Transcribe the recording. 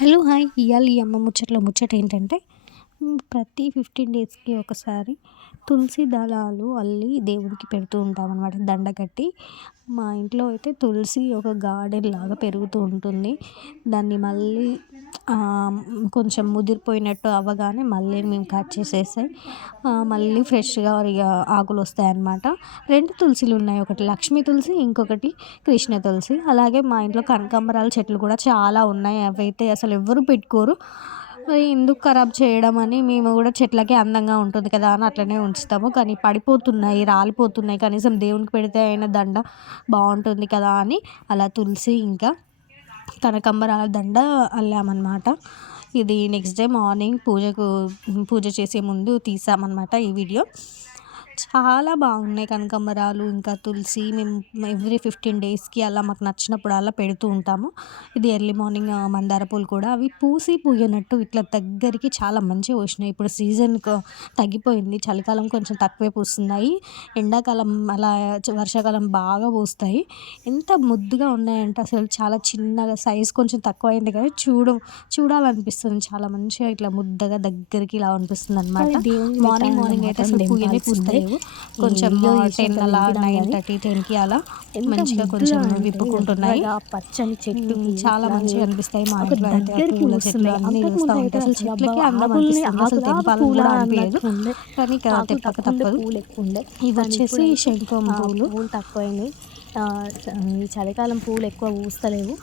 Hello hi ఇవాళ ఈ అమ్మ ముచ్చట్లో ముచ్చట ఏంటంటే ప్రతి 15 డేస్కి ఒకసారి తులసి దళాలు అల్లి దేవుడికి పెడుతూ ఉంటాం అనమాట దండ కట్టి. మా ఇంట్లో అయితే తులసి ఒక గార్డెన్ లాగా పెరుగుతూ ఉంటుంది. దాన్ని మళ్ళీ కొంచెం ముదిరిపోయినట్టు అవ్వగానే మళ్ళీ మేము కట్ చేసేసి మళ్ళీ ఫ్రెష్గా ఇక ఆకులు వస్తాయి అన్నమాట. రెండు తులసిలు ఉన్నాయి, ఒకటి లక్ష్మీ తులసి, ఇంకొకటి కృష్ణ తులసి. అలాగే మా ఇంట్లో కనకాంబరాల చెట్లు కూడా చాలా ఉన్నాయి, అవైతే అసలు ఎవ్వరు పెట్టుకోరు. మరి ఎందుకు ఖరాబ్ చేయడం అని మేము కూడా చెట్లకి అందంగా ఉంటుంది కదా అని అట్లనే ఉంచుతాము. కానీ పడిపోతున్నాయి, రాలిపోతున్నాయి, కనీసం దేవునికి పెడితే అయినా దండ బాగుంటుంది కదా అని అలా తులసి ఇంకా కనకాంబరాల దండ అల్లామన్నమాట. ఇది నెక్స్ట్ డే మార్నింగ్ పూజ చేసే ముందు తీసామన్నమాట ఈ వీడియో. చాలా బాగున్నాయి కనకాంబరాలు ఇంకా తులసి. మేము ఎవ్రీ 15 డేస్కి అలా మాకు నచ్చినప్పుడు అలా పెడుతూ ఉంటాము. ఇది ఎర్లీ మార్నింగ్ మందార పూలు కూడా అవి పూయనట్టు ఇట్లా దగ్గరికి చాలా మంచిగా పూసినాయి. ఇప్పుడు సీజన్ తగ్గిపోయింది, చలికాలం కొంచెం తక్కువే పూస్తున్నాయి, ఎండాకాలం అలా వర్షాకాలం బాగా పూస్తాయి. ఎంత ముద్దుగా ఉన్నాయంటే అసలు చాలా చిన్నగా సైజ్ కొంచెం తక్కువ అయింది కానీ చూడాలనిపిస్తుంది. చాలా మంచిగా ఇట్లా ముద్దగా దగ్గరికి ఇలా అనిపిస్తుంది అనమాట. మార్నింగ్ అయితే అసలు పూయనే పూస్తలేవు. కొంచెం 10 అలా 9:30 10కి అలా మంచిగా కొంచెం విప్పుకుంటున్నాయి. పచ్చని చెట్టు చాలా మంచిగా అనిపిస్తాయి. మా ఇంట్లో అయితే పూల చెట్లు అన్నీ చూస్తూ ఉంటాయి. అసలు చెట్లకి అందం అనిపిస్తుంది, అసలు తెంపాలని కూడా అనిపించదు. కానీ తెప్పక తప్పదు. పూలు ఎక్కువ ఉండే, ఇవి వచ్చేసి శంఖం పూలు తక్కువైనాయి. ఈ చలికాలం పూలు ఎక్కువ పూస్తలేవు.